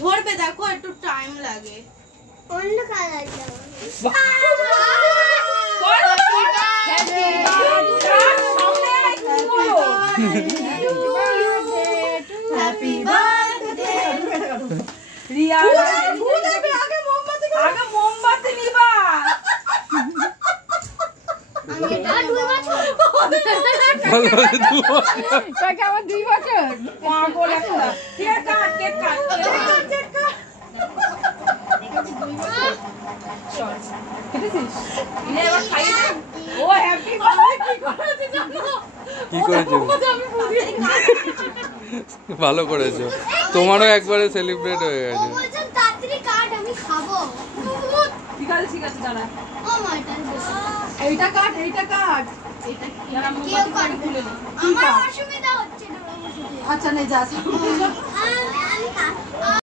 ধরবে দেখো একটু টাইম লাগে অন্য কালার হ্যাপি বার্থডে রিয়া আগে মোমবাতি নিবা আমি এটা 2 বছর কাকা আমার 2 বছর পাগল একটা ঠিক আছে কেক কাট কেটেছিস ইনে এবার খাই দে ও হ্যাপি বার্থডে কি করেছে ভালো করেছো তোমারও একবারে সেলিব্রেট হয়ে গেছে ও বলছেন তাড়াতাড়ি কাট আমি খাবো ঠিক আছে দাঁড়া ও মাটা এইটা কাট এইটা কেউ কাটবে না আমার অসুবিধা হচ্ছে না আচ্ছা নে যা